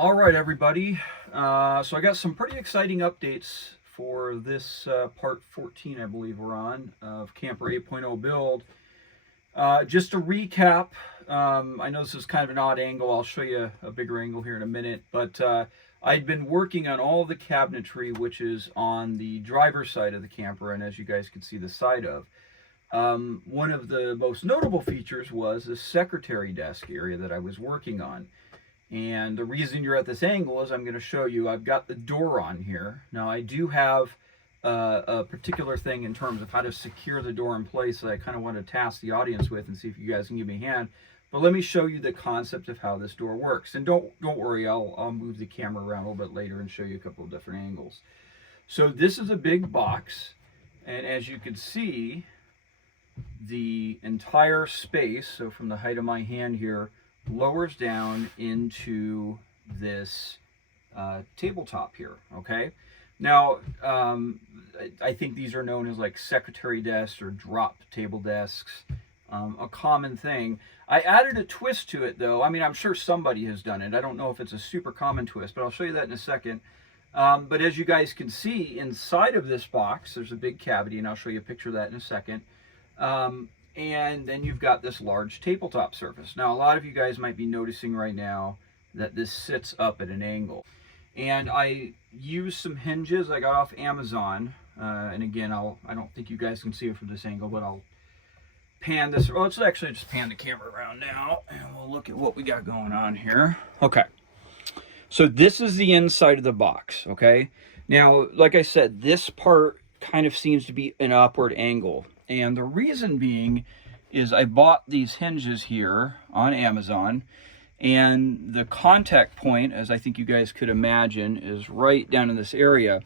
All right, everybody. So I got some pretty exciting updates for this part 14, I believe we're on, of Camper 8.0 build. Just to recap, I know this is kind of an odd angle. I'll show you a bigger angle here in a minute. But I'd been working on all of the cabinetry, which is on the driver's side of the camper, and as you guys can see, the side of. One of the most notable features was the secretary desk area that I was working on. And the reason you're at this angle is I'm going to show you, I've got the door on here. Now I do have a particular thing in terms of how to secure the door in place that I kind of want to task the audience with and see if you guys can give me a hand. But let me show you the concept of how this door works. And don't worry, I'll move the camera around a little bit later and show you a couple of different angles. So this is a big box, and as you can see, the entire space, so from the height of my hand here, lowers down into this tabletop here. Okay, now I think these are known as like secretary desks or drop table desks, a common thing. I added a twist to it though. I mean, I'm sure somebody has done it. I don't know if it's a super common twist, but I'll show you that in a second. But as you guys can see, inside of this box there's a big cavity, and I'll show you a picture of that in a second. And then you've got this large tabletop surface. Now, a lot of you guys might be noticing right now that this sits up at an angle. And I used some hinges I got off Amazon. And again, I don't think you guys can see it from this angle, but I'll pan this. Well, let's actually just pan the camera around now, and we'll look at what we got going on here. Okay. So this is the inside of the box, okay? Now, like I said, this part kind of seems to be an upward angle. And the reason being is I bought these hinges here on Amazon, and the contact point, as I think you guys could imagine, is right down in this area.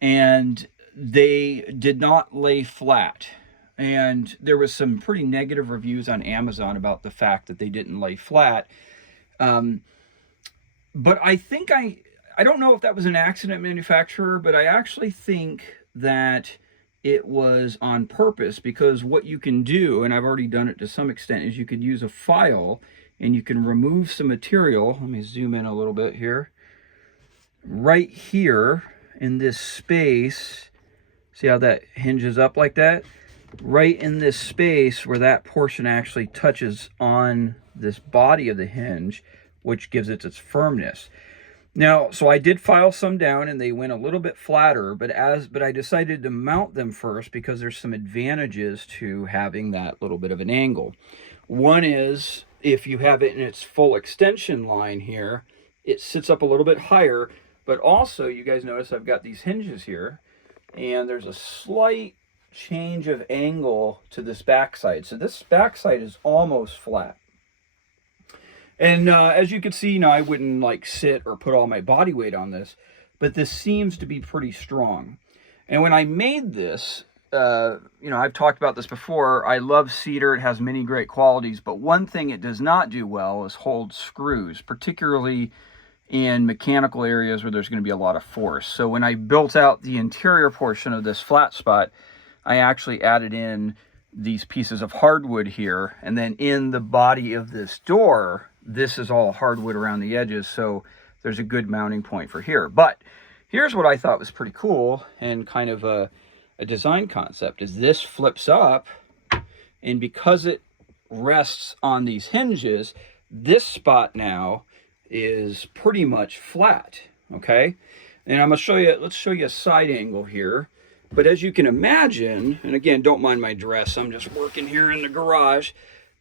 And they did not lay flat. And there was some pretty negative reviews on Amazon about the fact that they didn't lay flat. But I think I don't know if that was an accident manufacturer, but I actually think that it was on purpose, because what you can do, and I've already done it to some extent, is you could use a file and you can remove some material. Let me zoom in a little bit here. Right here in this space, see how that hinges up like that? Right in this space where that portion actually touches on this body of the hinge, which gives it its firmness. Now, so I did file some down and they went a little bit flatter, but I decided to mount them first because there's some advantages to having that little bit of an angle. One is, if you have it in its full extension line here, it sits up a little bit higher, but also you guys notice I've got these hinges here, and there's a slight change of angle to this backside. So this backside is almost flat. And as you can see, I wouldn't like sit or put all my body weight on this, but this seems to be pretty strong. And when I made this, I've talked about this before. I love cedar. It has many great qualities, but one thing it does not do well is hold screws, particularly in mechanical areas where there's going to be a lot of force. So when I built out the interior portion of this flat spot, I actually added in these pieces of hardwood here, and then in the body of this door, this is all hardwood around the edges, so there's a good mounting point for here. But here's what I thought was pretty cool and kind of a design concept, is this flips up, and because it rests on these hinges, this spot now is pretty much flat, okay? And I'm gonna show you, let's show you a side angle here. But as you can imagine, and again, don't mind my dress, I'm just working here in the garage,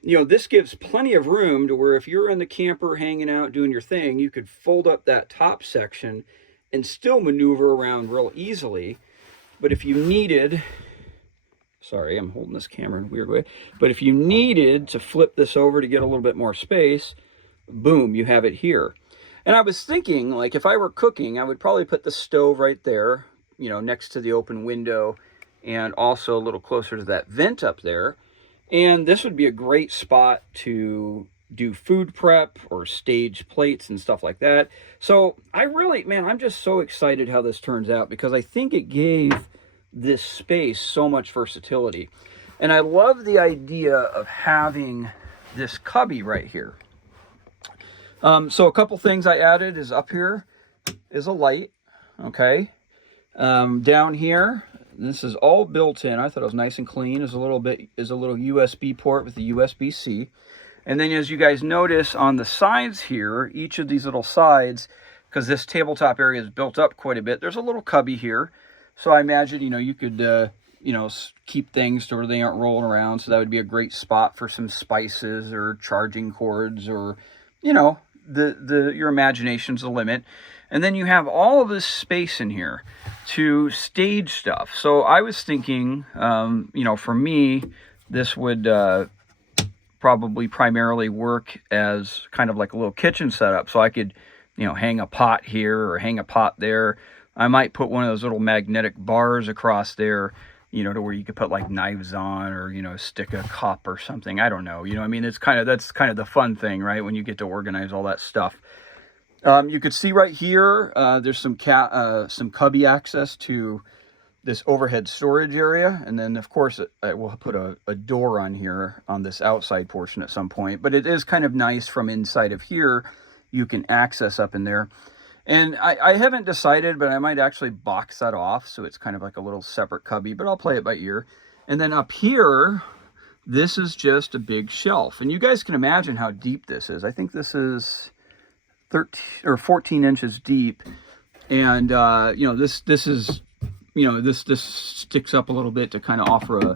this gives plenty of room to where if you're in the camper hanging out doing your thing, you could fold up that top section and still maneuver around real easily. But if you needed, sorry, I'm holding this camera in a weird way, but if you needed to flip this over to get a little bit more space, boom, you have it here. And I was thinking, like, if I were cooking, I would probably put the stove right there, next to the open window, and also a little closer to that vent up there. And this would be a great spot to do food prep or stage plates and stuff like that. So I'm just so excited how this turns out, because I think it gave this space so much versatility. And I love the idea of having this cubby right here. So a couple things I added is up here is a light. Okay. Down here, this is all built in. I thought it was nice and clean. Is a little USB port with the USB-C. And then as you guys notice on the sides here, each of these little sides, because this tabletop area is built up quite a bit, there's a little cubby here. So I imagine, you could, keep things to where they aren't rolling around. So that would be a great spot for some spices or charging cords or, your imagination's the limit. And then you have all of this space in here to stage stuff. So I was thinking, for me, this would probably primarily work as kind of like a little kitchen setup. So I could, hang a pot here or hang a pot there. I might put one of those little magnetic bars across there, to where you could put like knives on or, stick a cup or something. I don't know. That's kind of the fun thing, right? When you get to organize all that stuff. You could see right here, there's some cubby access to this overhead storage area. And then of course we'll put a door on here on this outside portion at some point, but it is kind of nice from inside of here. You can access up in there. And I haven't decided, but I might actually box that off. So it's kind of like a little separate cubby, but I'll play it by ear. And then up here, this is just a big shelf. And you guys can imagine how deep this is. I think this is 13 or 14 inches deep. And, this is, this sticks up a little bit to kind of offer a,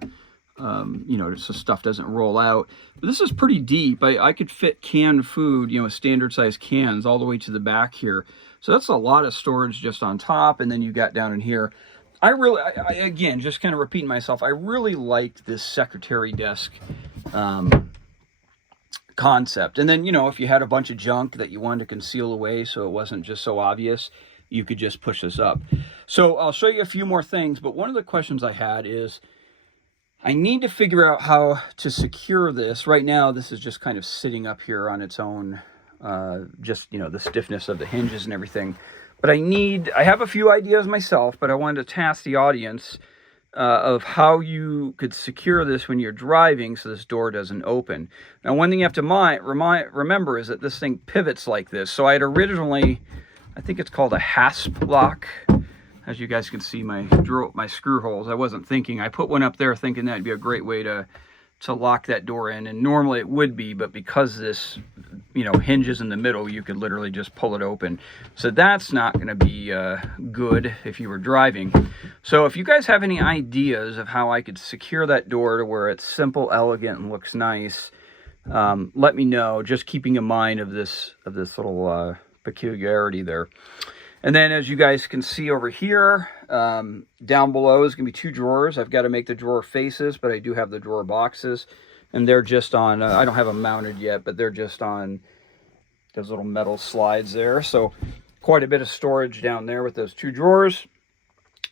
so stuff doesn't roll out. But this is pretty deep. I could fit canned food, standard size cans all the way to the back here. So that's a lot of storage just on top. And then you got down in here. Again, just kind of repeating myself, I really liked this secretary desk concept. And then, if you had a bunch of junk that you wanted to conceal away so it wasn't just so obvious, you could just push this up. So I'll show you a few more things. But one of the questions I had is, I need to figure out how to secure this. Right now, this is just kind of sitting up here on its own, the stiffness of the hinges and everything. But I have a few ideas myself, but I wanted to task the audience of how you could secure this when you're driving so this door doesn't open. Now, one thing you have to remember is that this thing pivots like this. So I had originally, I think it's called a hasp lock. As you guys can see, my screw holes, I wasn't thinking. I put one up there thinking that'd be a great way to lock that door in. And normally it would be, but because this, hinges in the middle, you could literally just pull it open. So that's not going to be good if you were driving. So if you guys have any ideas of how I could secure that door to where it's simple, elegant, and looks nice, let me know. Just keeping in mind of this little peculiarity there. And then as you guys can see over here, down below is going to be 2 drawers. I've got to make the drawer faces, but I do have the drawer boxes. And they're just on, I don't have them mounted yet, but they're just on those little metal slides there. So quite a bit of storage down there with those 2 drawers.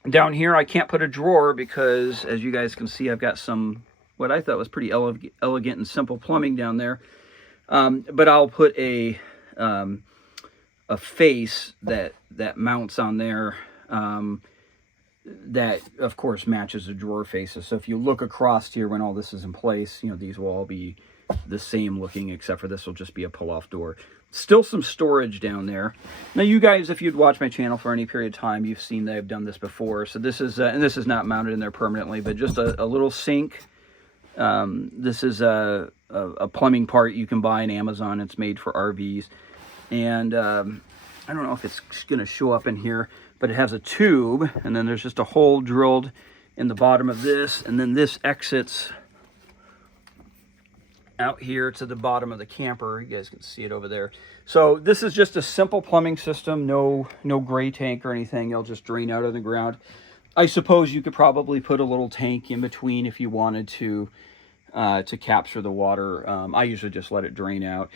Down here, I can't put a drawer because, as you guys can see, I've got some, what I thought was pretty elegant and simple plumbing down there. But I'll put a face that mounts on there that of course matches the drawer faces. So if you look across here when all this is in place, these will all be the same looking, except for this will just be a pull-off door. Still some storage down there. Now you guys, if you'd watched my channel for any period of time, you've seen that I've done this before. So this is and this is not mounted in there permanently, but just a little sink. This is a plumbing part you can buy on Amazon. It's made for RVs. And I don't know if it's going to show up in here, but it has a tube, and then there's just a hole drilled in the bottom of this, and then this exits out here to the bottom of the camper. You guys can see it over there. So this is just a simple plumbing system, no gray tank or anything. It'll just drain out of the ground. I suppose you could probably put a little tank in between if you wanted to capture the water. I usually just let it drain out.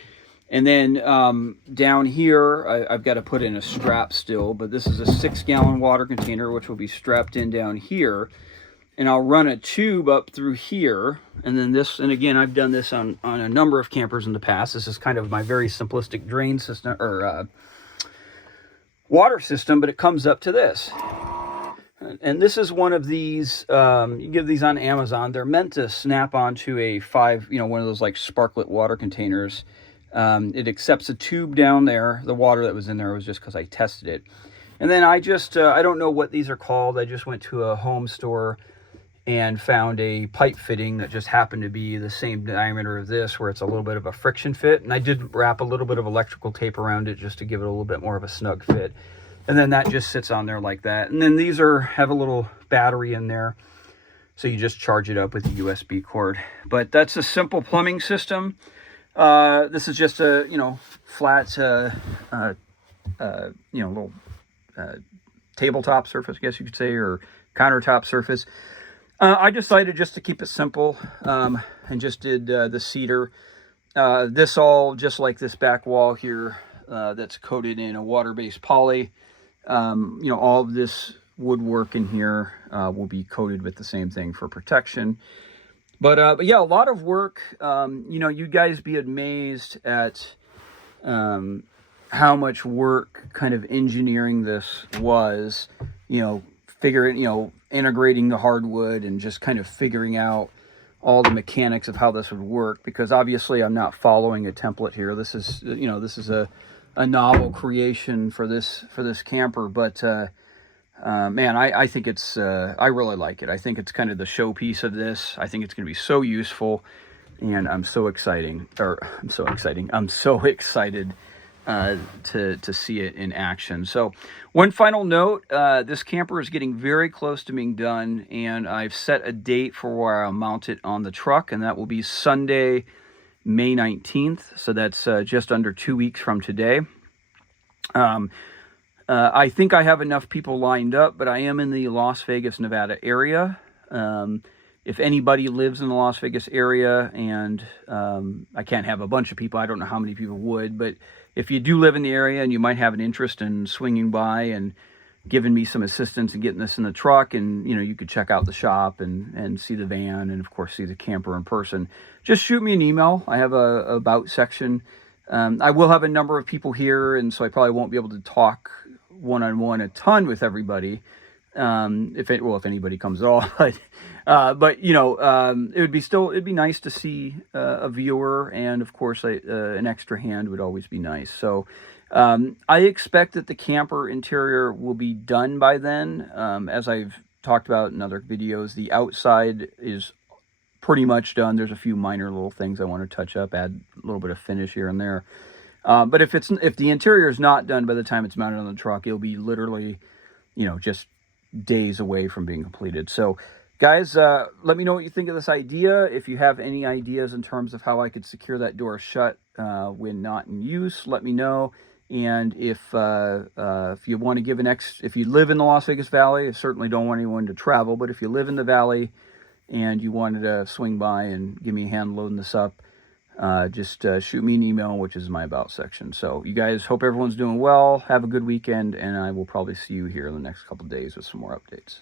And then down here, I've got to put in a strap still, but this is a 6-gallon water container, which will be strapped in down here. And I'll run a tube up through here. And then this, and again, I've done this on a number of campers in the past. This is kind of my very simplistic drain system, or water system, but it comes up to this. And this is one of these, you get these on Amazon. They're meant to snap onto a one of those like sparklet water containers. It accepts a tube down there. The water that was in there was just because I tested it. And then I just, I don't know what these are called. I just went to a home store and found a pipe fitting that just happened to be the same diameter of this, where it's a little bit of a friction fit. And I did wrap a little bit of electrical tape around it just to give it a little bit more of a snug fit. And then that just sits on there like that. And then these have a little battery in there, so you just charge it up with a USB cord. But that's a simple plumbing system. This is just a, flat, little tabletop surface, I guess you could say, or countertop surface. I decided just to keep it simple, and just did the cedar. This all, just like this back wall here, that's coated in a water-based poly. All of this woodwork in here will be coated with the same thing for protection. But yeah, a lot of work. You guys be amazed at how much work kind of engineering this was, integrating the hardwood and just kind of figuring out all the mechanics of how this would work, because obviously I'm not following a template here. This is, a novel creation for this camper, but man, I think it's, I really like it. I think it's kind of the showpiece of this. I think it's going to be so useful, and I'm so excited to see it in action. So one final note, this camper is getting very close to being done, and I've set a date for where I'll mount it on the truck, and that will be Sunday, May 19th. So that's just under 2 weeks from today. I think I have enough people lined up, but I am in the Las Vegas, Nevada area. If anybody lives in the Las Vegas area, and I can't have a bunch of people, I don't know how many people would, but if you do live in the area and you might have an interest in swinging by and giving me some assistance and getting this in the truck, and you could check out the shop and see the van, and of course see the camper in person, just shoot me an email. I have a about section. I will have a number of people here, and so I probably won't be able to talk one-on-one a ton with everybody, if anybody comes at all. But it'd be nice to see a viewer, and of course an extra hand would always be nice. So I expect that the camper interior will be done by then. As I've talked about in other videos, the outside is pretty much done. There's a few minor little things I want to touch up, add a little bit of finish here and there. But if the interior is not done by the time it's mounted on the truck, it'll be literally, just days away from being completed. So guys, let me know what you think of this idea. If you have any ideas in terms of how I could secure that door shut when not in use, let me know. And if you want to give if you live in the Las Vegas Valley, I certainly don't want anyone to travel, but if you live in the Valley and you wanted to swing by and give me a hand loading this up, just shoot me an email, which is my about section. So you guys, hope everyone's doing well. Have a good weekend, and I will probably see you here in the next couple of days with some more updates.